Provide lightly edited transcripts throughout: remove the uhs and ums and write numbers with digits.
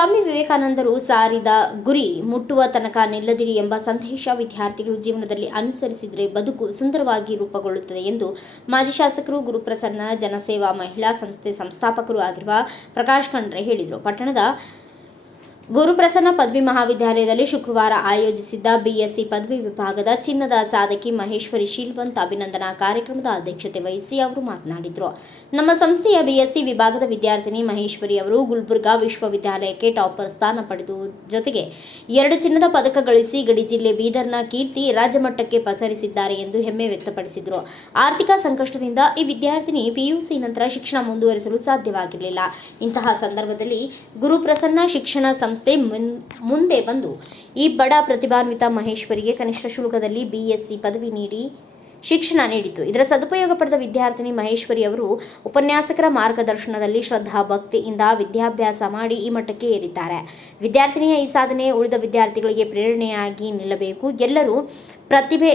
ಸ್ವಾಮಿ ವಿವೇಕಾನಂದರು ಸಾರಿದ ಗುರಿ ಮುಟ್ಟುವ ತನಕ ನಿಲ್ಲದಿರಿ ಎಂಬ ಸಂದೇಶ ವಿದ್ಯಾರ್ಥಿಗಳು ಜೀವನದಲ್ಲಿ ಅನುಸರಿಸಿದರೆ ಬದುಕು ಸುಂದರವಾಗಿ ರೂಪುಗೊಳ್ಳುತ್ತದೆ ಎಂದು ಮಾಜಿ ಶಾಸಕರು ಗುರುಪ್ರಸನ್ನ ಜನಸೇವಾ ಮಹಿಳಾ ಸಂಸ್ಥೆ ಸಂಸ್ಥಾಪಕರು ಆಗಿರುವ ಪ್ರಕಾಶ್ ಖಂಡ್ರೆ ಹೇಳಿದರು. ಪಟ್ಟಣದ ಗುರುಪ್ರಸನ್ನ ಪದವಿ ಮಹಾವಿದ್ಯಾಲಯದಲ್ಲಿ ಶುಕ್ರವಾರ ಆಯೋಜಿಸಿದ್ದ ಬಿಎಸ್ಸಿ ಪದವಿ ವಿಭಾಗದ ಚಿನ್ನದ ಸಾಧಕಿ ಮಹೇಶ್ವರಿ ಶೀಲ್ವಂತ್ ಅಭಿನಂದನಾ ಕಾರ್ಯಕ್ರಮದ ಅಧ್ಯಕ್ಷತೆ ವಹಿಸಿ ಅವರು ಮಾತನಾಡಿದರು. ನಮ್ಮ ಸಂಸ್ಥೆಯ ಬಿಎಸ್ಸಿ ವಿಭಾಗದ ವಿದ್ಯಾರ್ಥಿನಿ ಮಹೇಶ್ವರಿ ಅವರು ಗುಲ್ಬರ್ಗಾ ವಿಶ್ವವಿದ್ಯಾಲಯಕ್ಕೆ ಟಾಪರ್ ಸ್ಥಾನ ಪಡೆದು ಜೊತೆಗೆ 2 ಚಿನ್ನದ ಪದಕ ಗಳಿಸಿ ಗಡಿ ಜಿಲ್ಲೆ ಬೀದರ್ನ ಕೀರ್ತಿ ರಾಜ್ಯಮಟ್ಟಕ್ಕೆ ಪಸರಿಸಿದ್ದಾರೆ ಎಂದು ಹೆಮ್ಮೆ ವ್ಯಕ್ತಪಡಿಸಿದರು. ಆರ್ಥಿಕ ಸಂಕಷ್ಟದಿಂದ ಈ ವಿದ್ಯಾರ್ಥಿನಿ ಪಿಯುಸಿ ನಂತರ ಶಿಕ್ಷಣ ಮುಂದುವರಿಸಲು ಸಾಧ್ಯವಾಗಿರಲಿಲ್ಲ. ಇಂತಹ ಸಂದರ್ಭದಲ್ಲಿ ಗುರುಪ್ರಸನ್ನ ಶಿಕ್ಷಣ ಸಂಸ್ಥೆ ಮುಂದೆ ಬಂದು ಈ ಬಡ ಪ್ರತಿಭಾನ್ವಿತ ಮಹೇಶ್ವರಿಗೆ ಕನಿಷ್ಠ ಶುಲ್ಕದಲ್ಲಿ ಬಿಎಸ್ಸಿ ಪದವಿ ನೀಡಿ ಶಿಕ್ಷಣ ನೀಡಿತು. ಇದರ ಸದುಪಯೋಗ ಪಡೆದ ವಿದ್ಯಾರ್ಥಿನಿ ಮಹೇಶ್ವರಿ ಅವರು ಉಪನ್ಯಾಸಕರ ಮಾರ್ಗದರ್ಶನದಲ್ಲಿ ಶ್ರದ್ಧಾ ಭಕ್ತಿಯಿಂದ ವಿದ್ಯಾಭ್ಯಾಸ ಮಾಡಿ ಈ ಮಟ್ಟಕ್ಕೆ ಏರಿದ್ದಾರೆ. ವಿದ್ಯಾರ್ಥಿನಿಯ ಈ ಸಾಧನೆ ಉಳಿದ ವಿದ್ಯಾರ್ಥಿಗಳಿಗೆ ಪ್ರೇರಣೆಯಾಗಿ ನಿಲ್ಲಬೇಕು. ಎಲ್ಲರಲ್ಲೂ ಪ್ರತಿಭೆ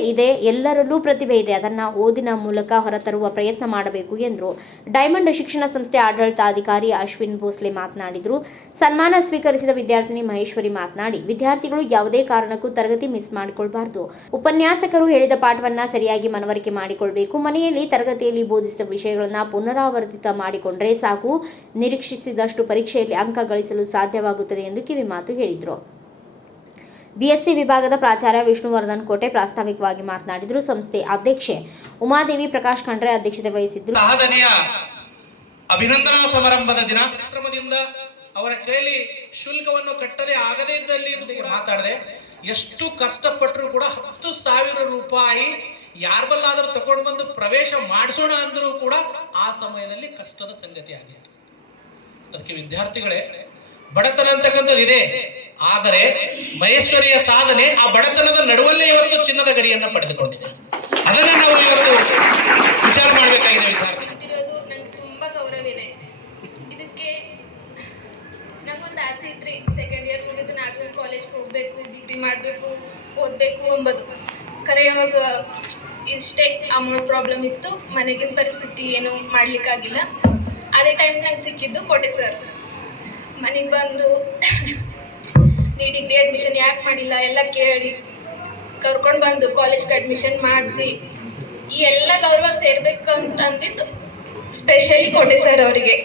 ಇದೆ, ಅದನ್ನು ಓದಿನ ಮೂಲಕ ಹೊರತರುವ ಪ್ರಯತ್ನ ಮಾಡಬೇಕು ಎಂದರು. ಡೈಮಂಡ್ ಶಿಕ್ಷಣ ಸಂಸ್ಥೆ ಆಡಳಿತಾಧಿಕಾರಿ ಅಶ್ವಿನ್ ಭೋಸ್ಲೆ ಮಾತನಾಡಿದರು. ಸನ್ಮಾನ ಸ್ವೀಕರಿಸಿದ ವಿದ್ಯಾರ್ಥಿನಿ ಮಹೇಶ್ವರಿ ಮಾತನಾಡಿ, ವಿದ್ಯಾರ್ಥಿಗಳು ಯಾವುದೇ ಕಾರಣಕ್ಕೂ ತರಗತಿ ಮಿಸ್ ಮಾಡಿಕೊಳ್ಳಬಾರದು. ಉಪನ್ಯಾಸಕರು ಹೇಳಿದ ಪಾಠವನ್ನು ಸರಿಯಾಗಿ ಮನವರಿಕೆ ಮಾಡಿಕೊಳ್ಳಬೇಕು. ಮನೆಯಲ್ಲಿ ತರಗತಿಯಲ್ಲಿ ಬೋಧಿಸಿದ ವಿಷಯಗಳನ್ನು ಪುನರಾವರ್ತಿತ ಮಾಡಿಕೊಂಡ್ರೆ ಸಾಕು, ನಿರೀಕ್ಷಿಸಿದಷ್ಟು ಪರೀಕ್ಷೆಯಲ್ಲಿ ಅಂಕ ಗಳಿಸಲು ಸಾಧ್ಯವಾಗುತ್ತದೆ ಎಂದು ಕಿವಿಮಾತು ಹೇಳಿದರು. ಬಿಎಸ್ಸಿ ವಿಭಾಗದ ಪ್ರಾಚಾರ್ಯ ವಿಷ್ಣುವರ್ಧನ್ ಕೋಟೆ ಪ್ರಾಸ್ತಾವಿಕವಾಗಿ ಮಾತನಾಡಿದರು. ಸಂಸ್ಥೆ ಅಧ್ಯಕ್ಷೆ ಉಮಾದೇವಿ ಪ್ರಕಾಶ್ ಖಂಡ್ರೆ ಅಧ್ಯಕ್ಷತೆ ವಹಿಸಿದ್ದರು. ಸಾಧನೆಯ ಅಭಿನಂದನಾ ಸಮಾರಂಭದ ದಿನ ಪರಿಶ್ರಮದಿಂದ ಅವರ ಕೈಯಲ್ಲಿ ಶುಲ್ಕವನ್ನು ಕಟ್ಟದೆ ಆಗದೇ ಇದ್ದಲ್ಲಿ ಮಾತಾಡದೆ ಎಷ್ಟು ಕಷ್ಟಪಟ್ಟರು ಕೂಡ 10,000 ರೂಪಾಯಿ ಯಾರ್ಬಲ್ಲಾದರೂ ತಗೊಂಡು ಬಂದು ಪ್ರವೇಶ ಮಾಡಿಸೋಣ ಅಂದರೂ ಕೂಡ ಆ ಸಮಯದಲ್ಲಿ ಕಷ್ಟದ ಸಂಗತಿ ಆಗಿತ್ತು. ಅದಕ್ಕೆ ವಿದ್ಯಾರ್ಥಿಗಳೇ, ಬಡತನ ಅಂತಕ್ಕಂಥದ್ದು ಇದೆ, ಆದರೆ ಮಹೇಶ್ವರಿಯ ಸಾಧನೆ ಆ ಬಡತನದ ನಡುವಲ್ಲೇ ಇವತ್ತು ಚಿನ್ನದ ಗರಿಯನ್ನು ಪಡೆದುಕೊಂಡಿದೆ. ಅದನ್ನ ನಾವು ಇವತ್ತು ವಿಚಾರ ಮಾಡಬೇಕಾಗಿದೆ. ವಿದ್ಯಾರ್ಥಿ ನಂಗೆ ತುಂಬಾ ಗೌರವ ಇದೆ. ಇದಕ್ಕೆ ನಂಗೊಂದು ಆಸೆ ಇತ್ರಿ, ಸೆಕೆಂಡ್ ಇಯರ್ ಮುಗಿದು ನಾನು ಕಾಲೇಜ್ಗೆ ಹೋಗ್ಬೇಕು, ಡಿಗ್ರಿ ಮಾಡಬೇಕು, ಓದಬೇಕು ಎಂಬುದು. ಖರೆ ಅವಾಗ ಇಷ್ಟೇ ಅಮೌಂಟ್ ಪ್ರಾಬ್ಲಮ್ ಇತ್ತು, ಮನೆಗಿನ ಪರಿಸ್ಥಿತಿ ಏನು ಮಾಡ್ಲಿಕ್ಕಾಗಿಲ್ಲ. ಅದೇ ಟೈಮ್ ನಂಗೆ ಸಿಕ್ಕಿದ್ದು ಕೋಟೆ ಸರ್. ಮನೆಗೆ ಬಂದು ನೀ ಡಿಗ್ರಿ ಅಡ್ಮಿಷನ್ ಯಾಕೆ ಮಾಡಿಲ್ಲ ಎಲ್ಲ ಕೇಳಿ ಕರ್ಕೊಂಡು ಬಂದು ಕಾಲೇಜ್ಗೆ ಅಡ್ಮಿಷನ್ ಮಾಡಿಸಿ ಈ ಎಲ್ಲ ಗೌರವ ಸೇರ್ಬೇಕು ಅಂತಂದಿದ್ದು ಸ್ಪೆಷಲಿ ಕೋಟೆ ಸರ್ ಅವರಿಗೆ.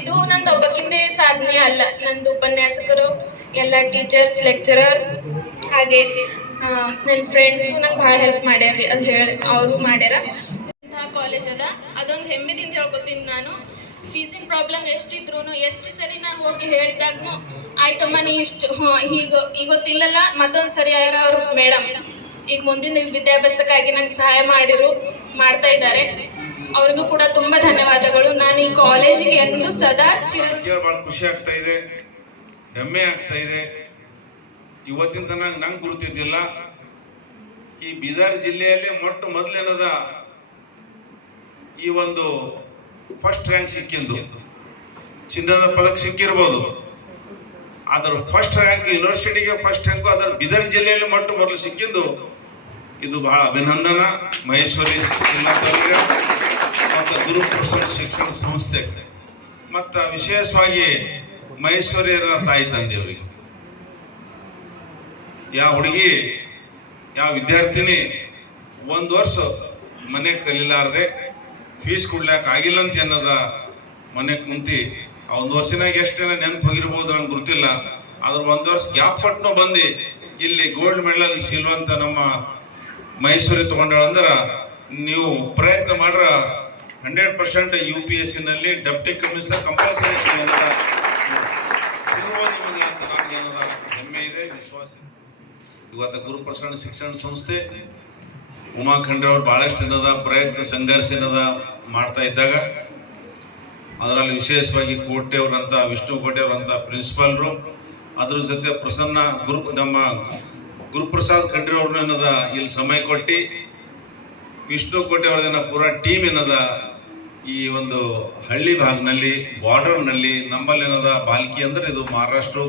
ಇದು ನಂದು ಒಬ್ಬಕ್ಕಿಂದೇ ಸಾಧನೆ ಅಲ್ಲ, ನಂದು ಉಪನ್ಯಾಸಕರು, ಎಲ್ಲ ಟೀಚರ್ಸ್, ಲೆಕ್ಚರರ್ಸ್, ಹಾಗೆ ನನ್ನ ಫ್ರೆಂಡ್ಸು ನಂಗೆ ಭಾಳ ಹೆಲ್ಪ್ ಮಾಡ್ಯಾರ. ಅದು ಅವರು ಮಾಡ್ಯಾರ. ಇಂತಹ ಕಾಲೇಜ್ ಅದ, ಅದೊಂದು ಹೆಮ್ಮೆದಿಂದ ಹೇಳ್ಕೊತೀನಿ ನಾನು. ಫೀಸಿನ ಪ್ರಾಬ್ಲಮ್ ಎಷ್ಟಿದ್ರು ಎಷ್ಟು ಸರಿ ನಾನು ಹೋಗಿ ಹೇಳಿದಾಗೂ ಆಯ್ತಮ್ಮ ನೀ ಇಷ್ಟು ಈಗ ಗೊತ್ತಿಲ್ಲಲ್ಲ ಮತ್ತೊಂದು ಸರಿ ಅವರು ಮೇಡಮ್ ಈಗ ಮುಂದಿನ ವಿದ್ಯಾಭ್ಯಾಸಕ್ಕಾಗಿ ನಂಗೆ ಸಹಾಯ ಮಾಡ್ತಾ ಇದ್ದಾರೆ. ಅವ್ರಿಗೂ ಕೂಡ ತುಂಬಾ ಧನ್ಯವಾದಗಳು. ನಾನು ಈ ಕಾಲೇಜಿಗೆ ಎಂದು ಸದಾ ಬಹಳ ಖುಷಿ ಆಗ್ತಾ ಇದೆ, ಹೆಮ್ಮೆ ಆಗ್ತಾ ಇದೆ. ಇವತ್ತಿನ ತನಕ ನಂಗೆ ಗುರುತಿದ್ದಿಲ್ಲ ಈ ಬೀದರ್ ಜಿಲ್ಲೆಯಲ್ಲಿ ಮೊದಲೇನದ ಈ ಒಂದು ಫಸ್ಟ್ ರ್ಯಾಂಕ್ ಸಿಕ್ಕಿದ್ದು, ಚಿನ್ನದ ಪದಕ ಸಿಕ್ಕಿರ್ಬೋದು, ಅದರ ಫಸ್ಟ್ ರ್ಯಾಂಕ್ ಯೂನಿವರ್ಸಿಟಿಗೆ ಫಸ್ಟ್ ರ್ಯಾಂಕು ಅದರ ಬೀದರ್ ಜಿಲ್ಲೆಯಲ್ಲಿ ಮೊದಲು ಸಿಕ್ಕಿದ್ದು ಇದು ಬಹಳ ಅಭಿನಂದನ ಮಹೇಶ್ವರಿ ಶ್ರೀನಾಥವರಿಗೆ ಮತ್ತು ಗುರುಪ್ರಸನ್ನ ಶಿಕ್ಷಣ ಸಂಸ್ಥೆ ಮತ್ತು ವಿಶೇಷವಾಗಿ ಮಹೇಶ್ವರಿಯರ ತಾಯಿ ತಂದೆಯವರಿಗೆ. ಯಾವ ಹುಡುಗಿ ಯಾವ ವಿದ್ಯಾರ್ಥಿನಿ 1 ವರ್ಷ ಮನೆ ಕಲಿಲಾರದೆ ಫೀಸ್ ಕೊಡ್ಲಿಕ್ಕೆ ಆಗಿಲ್ಲ ಅಂತ ಅನ್ನೋದ ಮನೆ ಕುಂತಿ ಆ 1 ವರ್ಷನಾಗ ಎಷ್ಟೇನ ನೆನ್ಪು ಹೋಗಿರ್ಬೋದು ನಂಗೆ ಗೊತ್ತಿಲ್ಲ. ಆದ್ರೆ 1 ವರ್ಷ ಗ್ಯಾಪ್ ಕೊಟ್ಟು ಬಂದು ಇಲ್ಲಿ ಗೋಲ್ಡ್ ಮೆಡಲ್ ಶೀಲ್ವಂತ ನಮ್ಮ ಮಹೇಶ್ವರಿ ತಗೊಂಡಂದ್ರೆ ನೀವು ಪ್ರಯತ್ನ ಮಾಡ್ರ 100% UPSC ನಲ್ಲಿ ಡೆಪ್ಟಿ ಕಮಿಷನರ್ ಕಂಪಲ್ಸರಿ ಸಿಗುವಂತ ಹೆಮ್ಮೆ ಇದೆ, ವಿಶ್ವಾಸ. ಇವತ್ತು ಗುರುಪ್ರಸನ್ನ ಶಿಕ್ಷಣ ಸಂಸ್ಥೆ ಉಮಾ ಖಂಡ್ರೆ ಅವರು ಬಹಳಷ್ಟು ಏನದ ಪ್ರಯತ್ನ ಸಂಘರ್ಷ ಏನದ ಮಾಡ್ತಾ ಇದ್ದಾಗ ಅದರಲ್ಲಿ ವಿಶೇಷವಾಗಿ ಕೋಟೆಯವರಂತ ವಿಷ್ಣು ಕೋಟೆಯವರಂತ ಪ್ರಿನ್ಸಿಪಾಲ್ರು, ಅದ್ರ ಜೊತೆ ನಮ್ಮ ಗುರುಪ್ರಸಾದ್ ಖಂಡ್ರೆ ಅವ್ರನ್ನ ಏನದ ಇಲ್ಲಿ ಸಮಯ ಕೊಟ್ಟು ವಿಷ್ಣು ಕೋಟೆಯವ್ರದೇನ ಪೂರಾ ಟೀಮ್ ಏನದ ಈ ಒಂದು ಹಳ್ಳಿ ಭಾಗದಲ್ಲಿ ಬಾರ್ಡರ್ನಲ್ಲಿ ನಮ್ಮಲ್ಲಿ ಏನದ ಬಾಲ್ಕಿ ಅಂದ್ರೆ ಇದು ಮಹಾರಾಷ್ಟ್ರ,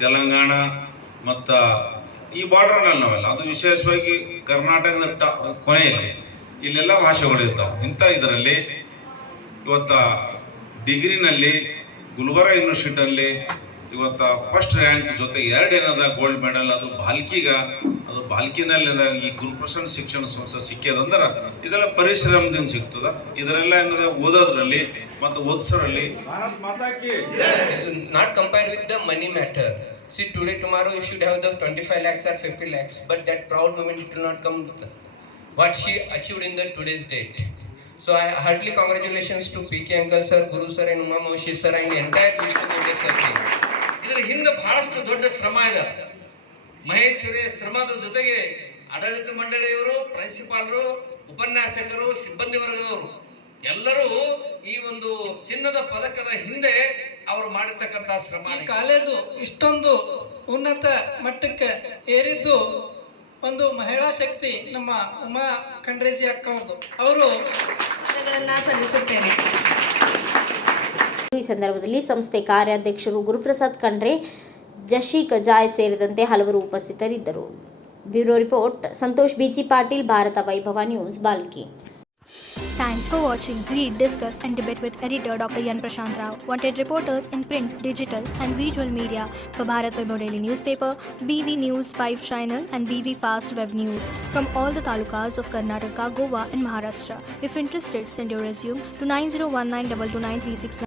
ತೆಲಂಗಾಣ ಮತ್ತು ಈ ಬಾರ್ಡರ್ನಲ್ಲಿ ನಾವೆಲ್ಲ, ಅದು ವಿಶೇಷವಾಗಿ ಕರ್ನಾಟಕದ ಕೊನೆಯಲ್ಲಿ ಇಲ್ಲೆಲ್ಲ ಭಾಷೆಗಳು ಇರ್ತಾವೆ. ಇಂಥ ಇದರಲ್ಲಿ ಇವತ್ತ ಡಿಗ್ರಿನಲ್ಲಿ ಗುಲ್ಬರ್ಗ ಯೂನಿವರ್ಸಿಟಿಯಲ್ಲಿ ಇವತ್ತು ಫಸ್ಟ್ ರ್ಯಾಂಕ್ ಜೊತೆ 2 ಏನದ ಗೋಲ್ಡ್ ಮೆಡಲ್, ಅದು ಬಾಲ್ಕಿನಲ್ಲಿ ಈ ಗುರುಪ್ರಸಾದ್ ಶಿಕ್ಷಣ ಸಂಸ್ಥೆ ಸಿಕ್ಕ್ಯದಂದ್ರೆ ಇದೆಲ್ಲ ಪರಿಶ್ರಮದಿಂದ ಸಿಗ್ತದ. ಇದರೆಲ್ಲ ಏನದ ಓದೋದ್ರಲ್ಲಿ ಮತ್ತು ಓದಿಸೋದ್ರಲ್ಲಿ It is not compared with the money matter. See, today, tomorrow, you should have the 25 lakhs or 50 lakhs, but that proud moment it will not come. What she achieved in the today's date. So, I heartily congratulations to PK Uncle sir, Guru sir, and Uma Moshi sir, and the entire Vishnu sir. ಇದರ ಹಿಂದೆ ಬಹಳಷ್ಟು ದೊಡ್ಡ ಶ್ರಮ ಇದೆ. ಮಹೇಶ್ವರಿ ಶ್ರಮದ ಜೊತೆಗೆ ಆಡಳಿತ ಮಂಡಳಿಯವರು, ಪ್ರಿನ್ಸಿಪಾಲರು, ಉಪನ್ಯಾಸಕರು, ಸಿಬ್ಬಂದಿ ವರ್ಗದವರು ಎಲ್ಲರೂ ಈ ಒಂದು ಚಿನ್ನದ ಪದಕದ ಹಿಂದೆ ಅವರು ಮಾಡಿರ್ತಕ್ಕಂಥ ಶ್ರಮ. ಈ ಕಾಲೇಜು ಇಷ್ಟೊಂದು ಉನ್ನತ ಮಟ್ಟಕ್ಕೆ ಏರಿದ್ದು ಒಂದು ಮಹಿಳಾ ಶಕ್ತಿ ನಮ್ಮ ಉಮಾ ಖಂಡ್ರೇಜಿ ಅಕ್ಕ ಅವರು ಸಲ್ಲಿಸುತ್ತೇನೆ. ಈ ಸಂದರ್ಭದಲ್ಲಿ ಸಂಸ್ಥೆ ಕಾರ್ಯಾಧ್ಯಕ್ಷರು ಗುರುಪ್ರಸಾದ್ ಖಂಡ್ರೆ, ಜಶಿ ಕಜಾಯ್ ಸೇರಿದಂತೆ ಹಲವರು ಉಪಸ್ಥಿತರಿದ್ದರು. Bureau report Santosh BG Patil, Bharat Vaibhav news, ಬಾಲ್ಕಿ. Thanks for watching Read, Discuss and Debate with editor Dr. Yan Prashant Rao. Wanted reporters in print, digital and visual media for Bharat Vaibhav Daily Newspaper, BV News 5 Channel and BV Fast Web News from all the talukas of Karnataka, Goa and Maharashtra. If interested, send your resume to 9019229369.